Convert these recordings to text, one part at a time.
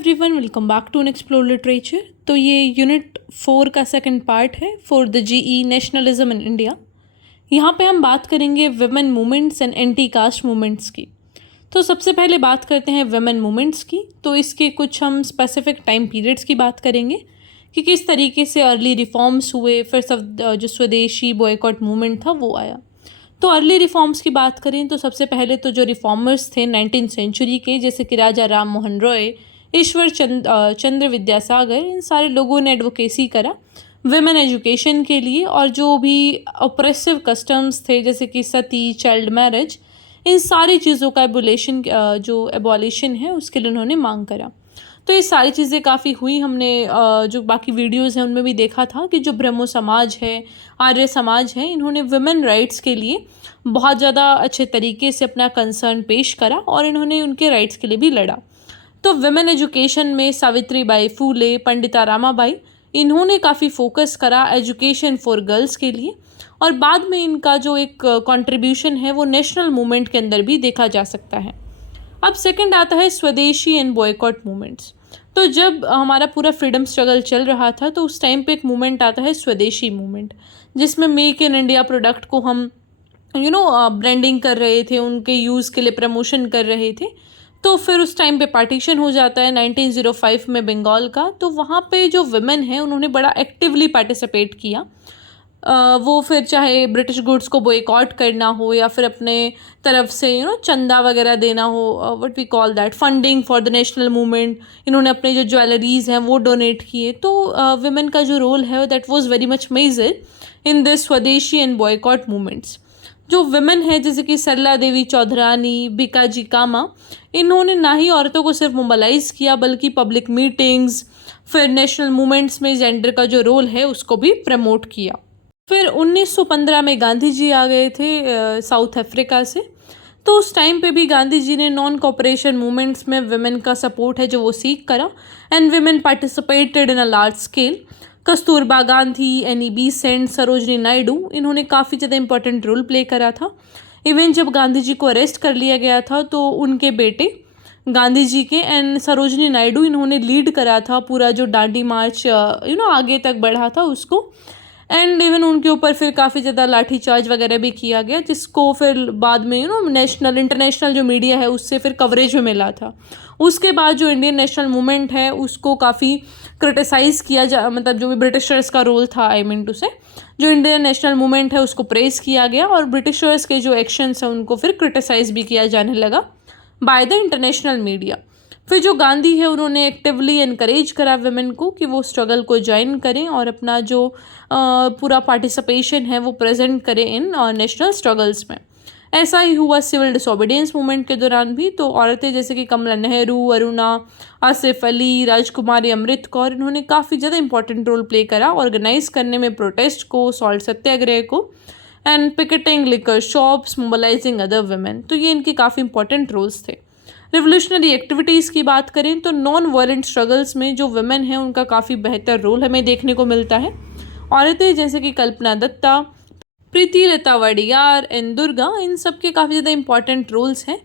Everyone, welcome back to explore literature. तो ये unit 4 का सेकंड पार्ट है for the GE nationalism in India. यहाँ पे हम बात करेंगे women movements and anti caste movements की। तो सबसे पहले बात करते हैं विमेन मूवमेंट्स की। तो इसके कुछ हम स्पेसिफिक टाइम पीरियड्स की बात करेंगे कि किस तरीके से अर्ली रिफॉर्म्स हुए, फिर सब जो स्वदेशी बॉयकॉट मूवमेंट था वो आया। तो अर्ली रिफॉर्म्स की बात करें तो सबसे पहले तो जो रिफॉर्मर्स थे 19वीं सेंचुरी के, जैसे कि राजा राम मोहन रॉय, ईश्वर चंद्र विद्यासागर, इन सारे लोगों ने एडवोकेसी करा विमेन एजुकेशन के लिए। और जो भी ऑप्रेसिव कस्टम्स थे जैसे कि सती, चाइल्ड मैरिज, इन सारी चीज़ों का जो एबॉलिशन है उसके लिए उन्होंने मांग करा। तो ये सारी चीज़ें काफ़ी हुई। हमने जो बाकी वीडियोस हैं उनमें भी देखा था कि जो ब्रह्मो समाज है, आर्य समाज है, इन्होंने वुमेन राइट्स के लिए बहुत ज़्यादा अच्छे तरीके से अपना कंसर्न पेश करा और इन्होंने उनके राइट्स के लिए भी लड़ा। तो वुमेन एजुकेशन में सावित्री बाई फूले, पंडिता रामाबाई, इन्होंने काफ़ी फोकस करा एजुकेशन फॉर गर्ल्स के लिए। और बाद में इनका जो एक कंट्रीब्यूशन है वो नेशनल मूवमेंट के अंदर भी देखा जा सकता है। अब सेकंड आता है स्वदेशी एंड बॉयकॉट मूवमेंट्स। तो जब हमारा पूरा फ्रीडम स्ट्रगल चल रहा था तो उस टाइम पे एक मूवमेंट आता है स्वदेशी मूवमेंट, जिसमें मेक इन इंडिया प्रोडक्ट को हम ब्रांडिंग कर रहे थे, उनके यूज़ के लिए प्रमोशन कर रहे थे। तो फिर उस टाइम पे पार्टीशन हो जाता है 1905 में बंगाल का। तो वहाँ पे जो वुमेन है उन्होंने बड़ा एक्टिवली पार्टिसिपेट किया। वो फिर चाहे ब्रिटिश गुड्स को बॉयकॉट करना हो या फिर अपने तरफ से चंदा वगैरह देना हो, what we call that funding for the national movement, इन्होंने अपने जो ज्वेलरीज़ हैं वो डोनेट किए। तो वुमेन का जो रोल है that was very much major in this swadeshi and boycott movements. जो वुमेन है जैसे कि सरला देवी चौधरानी, बीकाजी कामा, इन्होंने ना ही औरतों को सिर्फ मोबलाइज़ किया बल्कि पब्लिक मीटिंग्स, फिर नेशनल मूवमेंट्स में जेंडर का जो रोल है उसको भी प्रमोट किया। फिर 1915 में गांधी जी आ गए थे साउथ अफ्रीका से। तो उस टाइम पे भी गांधी जी ने नॉन कॉपरेशन मूवमेंट्स में वुमेन का सपोर्ट है जो वो सीख करा, and women participated in a large scale. Kasturba Gandhi, Annie Besant, Sarojini Naidu, इन्होंने काफ़ी ज़्यादा इंपॉर्टेंट रोल प्ले करा था। इवन जब गांधी जी को अरेस्ट कर लिया गया था तो उनके बेटे गांधी जी के एंड सरोजनी नायडू, इन्होंने लीड करा था पूरा जो दांडी मार्च आगे तक बढ़ा था उसको। एंड इवन उनके ऊपर फिर काफ़ी ज़्यादा लाठीचार्ज वगैरह भी किया गया, जिसको फिर बाद में नेशनल इंटरनेशनल जो मीडिया है उससे फिर कवरेज भी मिला था। उसके बाद जो इंडियन नेशनल मूवमेंट है उसको काफ़ी क्रिटिसाइज़ किया मतलब जो भी ब्रिटिशर्स का रोल था, आई मीन टू से, जो इंडियन नेशनल मूवमेंट है उसको प्रेज़ किया गया और ब्रिटिशर्स के जो एक्शंस हैं उनको फिर क्रिटिसाइज़ भी किया जाने लगा बाय द इंटरनेशनल मीडिया। फिर जो गांधी है उन्होंने एक्टिवली इनकरेज करा वुमेन को कि वो स्ट्रगल को ज्वाइन करें और अपना जो पूरा पार्टिसिपेशन है वो प्रेजेंट करें इन नेशनल स्ट्रगल्स में। ऐसा ही हुआ सिविल डिसोबीडियंस मूवमेंट के दौरान भी। तो औरतें जैसे कि कमला नेहरू, अरुणा, आसिफ अली, राजकुमारी अमृत कौर, इन्होंने काफ़ी ज़्यादा इंपॉर्टेंट रोल प्ले करा ऑर्गेनाइज करने में प्रोटेस्ट को, सॉल्ट सत्याग्रह को, and picketing liquor shops, mobilising other women. तो ये इनके काफ़ी इंपॉर्टेंट रोल्स थे। रिवोल्यूशनरी एक्टिविटीज़ की बात करें तो नॉन वायलेंट स्ट्रगल्स में जो वुमेन हैं उनका काफ़ी बेहतर रोल हमें देखने को मिलता है। औरतें जैसे कि कल्पना दत्ता, प्रीति लता वाडियार एंड दुर्गा, इन सब के काफ़ी ज़्यादा इंपॉर्टेंट रोल्स हैं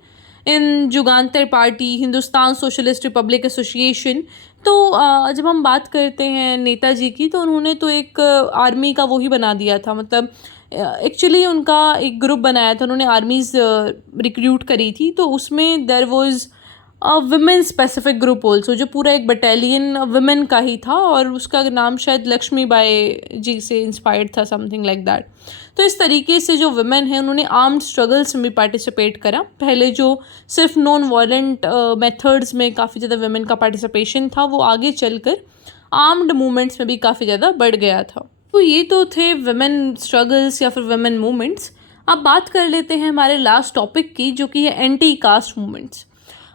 in Jugantar Party, Hindustan Socialist Republic Association. तो जब हम बात करते हैं नेताजी की तो उन्होंने तो एक आर्मी का वो ही बना दिया था, मतलब एक्चुअली उनका एक ग्रुप बनाया था, उन्होंने आर्मीज़ रिक्रूट करी थी। तो उसमें there was women specific group also, जो पूरा एक बटालियन वुमेन का ही था और उसका नाम शायद लक्ष्मीबाई जी से इंस्पायर्ड था, समथिंग लाइक दैट। तो इस तरीके से जो वुमेन है उन्होंने आर्म्ड स्ट्रगल्स में भी पार्टिसिपेट करा। पहले जो सिर्फ नॉन वायलेंट मेथड्स में काफ़ी ज़्यादा वुमेन का पार्टिसिपेशन था वो आगे चलकर आर्म्ड मूवमेंट्स में भी काफ़ी ज़्यादा बढ़ गया था। तो ये तो थे वुमेन स्ट्रगल्स या फिर वुमेन मूवमेंट्स। अब बात कर लेते हैं हमारे लास्ट टॉपिक की, जो कि है एंटी कास्ट मूवमेंट्स।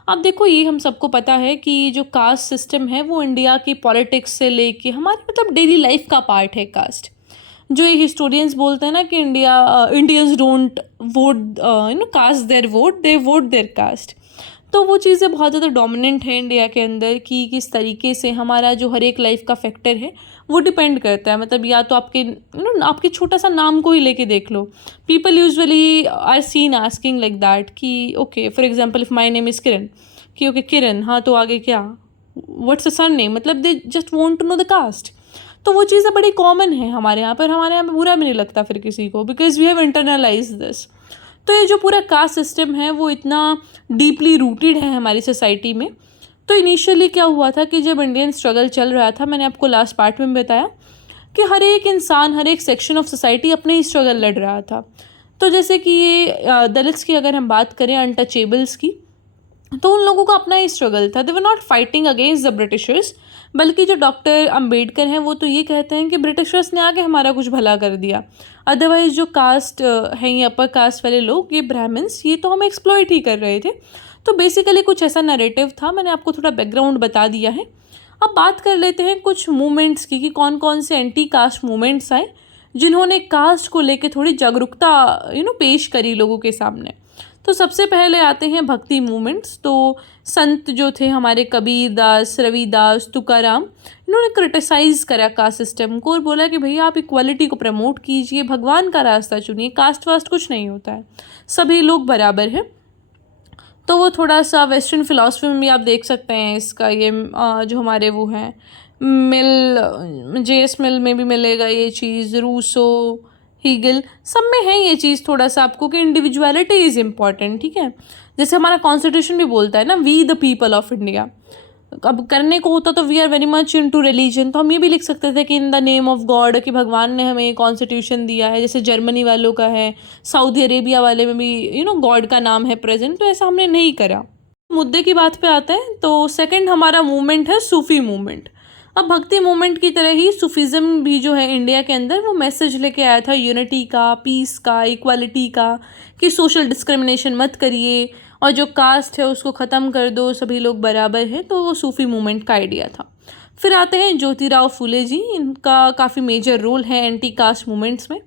अब देखो, ये हम सबको पता है कि जो कास्ट सिस्टम है वो इंडिया की पॉलिटिक्स से लेके हमारे मतलब डेली लाइफ का पार्ट है कास्ट। जो ये हिस्टोरियंस बोलते हैं ना कि Indians don't vote caste their vote, they vote their caste. तो वो चीज़ें बहुत ज़्यादा डोमिनेंट है इंडिया के अंदर कि किस तरीके से हमारा जो हर एक लाइफ का फैक्टर है वो डिपेंड करता है। मतलब या तो आपके छोटा सा नाम को ही लेके देख लो, people usually are seen asking like that कि okay, for example if my name is Kiran, कि ओके किरण, हाँ तो आगे क्या, व्हाट्स अ सरनेम, मतलब they just want to know the caste. तो वो चीज़ें बड़ी कॉमन है हमारे यहाँ पर, हमारे यहाँ पे बुरा भी नहीं लगता फिर किसी को, because we have internalise this. तो ये जो पूरा कास्ट सिस्टम है वो इतना डीपली रूटेड है हमारी सोसाइटी में। तो इनिशियली क्या हुआ था कि जब इंडियन स्ट्रगल चल रहा था, मैंने आपको लास्ट पार्ट में बताया कि हर एक इंसान, हर एक सेक्शन ऑफ सोसाइटी अपने ही स्ट्रगल लड़ रहा था। तो जैसे कि ये दलित्स की अगर हम बात करें, अनटचेबल्स की, तो उन लोगों का अपना ही स्ट्रगल था। They were not fighting against the Britishers, बल्कि जो डॉक्टर अंबेडकर हैं वो तो ये कहते हैं कि ब्रिटिशर्स ने आके हमारा कुछ भला कर दिया। अदरवाइज जो कास्ट हैं, ये अपर कास्ट वाले लोग, ये ब्राह्मण्स, ये तो हमें एक्सप्लॉइट ही कर रहे थे। तो बेसिकली कुछ ऐसा नैरेटिव था। मैंने आपको थोड़ा बैकग्राउंड बता दिया है। अब बात कर लेते हैं कुछ मूवमेंट्स की कि कौन कौन से एंटी कास्ट मूवमेंट्स आए जिन्होंने कास्ट को लेके थोड़ी जागरूकता पेश करी लोगों के सामने। तो सबसे पहले आते हैं भक्ति मूवमेंट्स। तो संत जो थे हमारे कबीर दास, रविदास, तुकाराम, इन्होंने क्रिटिसाइज़ करा कास्ट सिस्टम को और बोला कि भैया आप इक्वालिटी को प्रमोट कीजिए, भगवान का रास्ता चुनिए, कास्ट वास्ट कुछ नहीं होता है, सभी लोग बराबर हैं। तो वो थोड़ा सा वेस्टर्न फिलॉसफी में भी आप देख सकते हैं इसका। ये जो हमारे वो हैं JS मिल में भी मिलेगा ये चीज़, रूसो, हीगल, सब में है ये चीज़ थोड़ा सा आपको कि इंडिविजुअलिटी इज़ इम्पॉर्टेंट। ठीक है, जैसे हमारा कॉन्स्टिट्यूशन भी बोलता है ना, we the people of India. अब करने को होता तो we are very much into religion, तो हम ये भी लिख सकते थे कि in the name of god, कि भगवान ने हमें कॉन्स्टिट्यूशन दिया है, जैसे जर्मनी वालों का है, सऊदी अरेबिया वाले में भी गॉड का नाम है प्रेजेंट। तो ऐसा हमने नहीं करा। मुद्दे की बात पे आते हैं। तो सेकंड हमारा मूवमेंट है सूफी मूवमेंट। अब भक्ति मूवमेंट की तरह ही सूफिज़्म भी जो है इंडिया के अंदर वो मैसेज लेके आया था यूनिटी का, पीस का, इक्वालिटी का, कि सोशल डिस्क्रिमिनेशन मत करिए और जो कास्ट है उसको ख़त्म कर दो, सभी लोग बराबर हैं। तो वो सूफी मूवमेंट का आइडिया था। फिर आते हैं ज्योतिराव फुले जी। इनका काफ़ी मेजर रोल है एंटी कास्ट मूवमेंट्स में।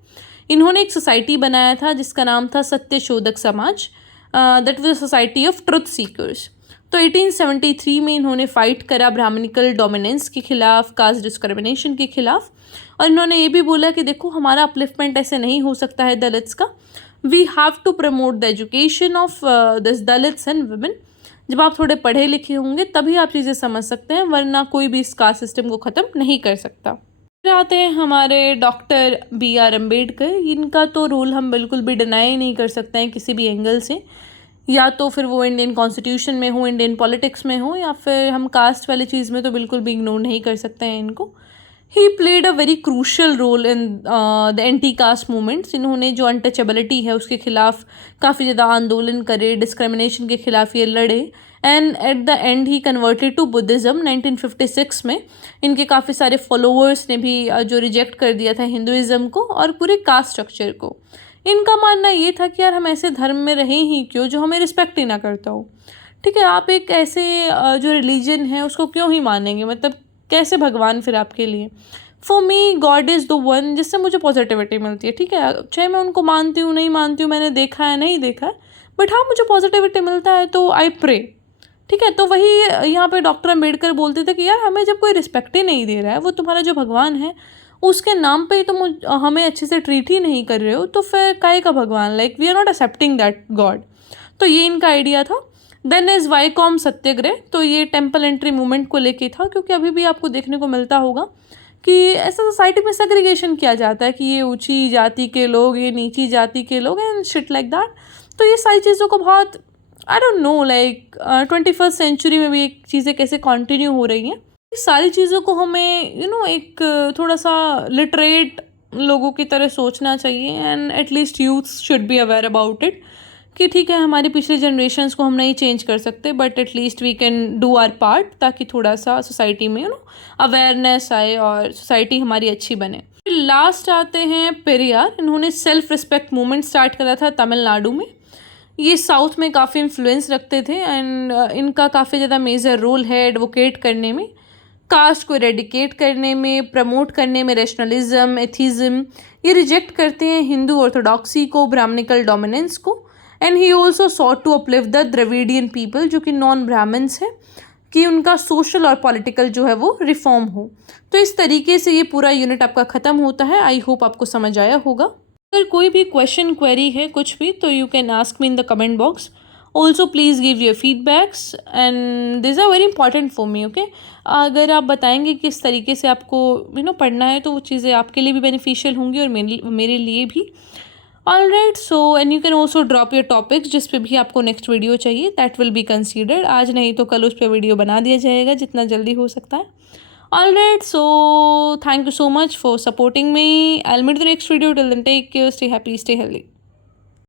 इन्होंने एक सोसाइटी बनाया था जिसका नाम था Satyashodhak Samaj, that was society of truth seekers. तो 1873 में इन्होंने फ़ाइट करा ब्राह्मणिकल डोमिनेंस के खिलाफ, कास्ट डिस्क्रिमिनेशन के खिलाफ। और इन्होंने ये भी बोला कि देखो हमारा अपलिफ्टमेंट ऐसे नहीं हो सकता है दलित्स का, we have to promote the education of this Dalits and women. जब आप थोड़े पढ़े लिखे होंगे तभी आप चीज़ें समझ सकते हैं, वरना कोई भी इस कास्ट सिस्टम को ख़त्म नहीं कर सकता। फिर आते हैं हमारे डॉक्टर BR अम्बेडकर। इनका तो रोल हम बिल्कुल भी डिनाई नहीं कर सकते हैं किसी भी एंगल से, या तो फिर वो इंडियन कॉन्स्टिट्यूशन में हो, इंडियन पॉलिटिक्स में हो, या फिर हम कास्ट वाली चीज़ में तो बिल्कुल भी इग्नोर नहीं कर सकते हैं इनको। He played a very crucial role in the anti caste movements. इन्होंने जो अनटचेबिलिटी है उसके खिलाफ काफ़ी ज़्यादा आंदोलन करे, डिस्क्रिमिनेशन के खिलाफ ये लड़े, and at the end he converted to Buddhism 1956 में। इनके काफ़ी सारे फॉलोअर्स ने भी जो रिजेक्ट कर दिया था हिंदुज़म को और पूरे कास्ट स्ट्रक्चर को। इनका मानना ये था कि यार हम ऐसे धर्म में रहें ही क्यों जो हमें रिस्पेक्ट ही ना करता हो। ठीक है, आप एक ऐसे जो रिलीजन है उसको क्यों ही मानेंगे, मतलब कैसे भगवान फिर आपके लिए। For me God is the one, जिससे मुझे पॉजिटिविटी मिलती है। ठीक है, चाहे मैं उनको मानती हूँ नहीं मानती हूँ, मैंने देखा है नहीं देखा है, बट हाँ मुझे पॉजिटिविटी मिलता है तो आई प्रे। ठीक है, तो वही यहाँ पे डॉक्टर अम्बेडकर बोलते थे कि यार हमें जब कोई रिस्पेक्ट ही नहीं दे रहा है, वो तुम्हारा जो भगवान है उसके नाम पे ही तुम हमें अच्छे से ट्रीट ही नहीं कर रहे हो, तो फिर काहे का भगवान, like we are not accepting that god. तो ये इनका आइडिया था। Then is Vaikom Satyagraha. तो ये टेम्पल एंट्री मूवमेंट को लेके था, क्योंकि अभी भी आपको देखने को मिलता होगा कि ऐसा सोसाइटी में सेग्रीगेशन किया जाता है कि ये ऊंची जाति के लोग, ये नीची जाति के लोग, एंड शिट लाइक दैट। तो ये सारी चीज़ों को बहुत I don't know, like 21st century में भी एक चीज़ें कैसे कंटिन्यू हो रही हैं। सारी चीज़ों को हमें एक थोड़ा सा लिटरेट लोगों की तरह सोचना चाहिए, and at least youth should be aware about it कि ठीक है हमारी पिछली जनरेशन्स को हम नहीं चेंज कर सकते, but at least we can do our part, ताकि थोड़ा सा सोसाइटी में अवेयरनेस आए और सोसाइटी हमारी अच्छी बने। लास्ट आते हैं पेरियार। इन्होंने सेल्फ रिस्पेक्ट मूवमेंट स्टार्ट करा था तमिलनाडु में। ये साउथ में काफ़ी इन्फ्लुएंस रखते थे, एंड इनका काफ़ी ज़्यादा मेजर रोल है एडवोकेट करने में, कास्ट को रेडिकेट करने में, प्रमोट करने में रैशनलिज्म, एथिज्म। ये रिजेक्ट करते हैं हिंदू ऑर्थोडॉक्सी को, ब्राह्मणिकल डोमिनेंस को, and he also sought to uplift the Dravidian people जो कि नॉन ब्राह्मण्स हैं, कि उनका सोशल और पॉलिटिकल जो है वो रिफॉर्म हो। तो इस तरीके से ये पूरा यूनिट आपका ख़त्म होता है। आई होप आपको समझ आया होगा। अगर कोई भी क्वेश्चन क्वेरी है कुछ भी, तो you can ask me in the comment box, also please give your feedbacks and this are very important for me, okay. अगर आप बताएंगे किस तरीके से आपको पढ़ना है तो वो चीज़ें आपके लिए भी बेनिफिशियल होंगी और मेरे लिए भी। All right, so and you can also drop your topics जिस पे भी आपको नेक्स्ट वीडियो चाहिए, दैट विल बी कंसीडर्ड। आज नहीं तो कल उस पर वीडियो बना दिया जाएगा जितना जल्दी हो सकता है। All right, so thank you so much for supporting me. I will meet the next video, till then take care, stay happy, stay healthy.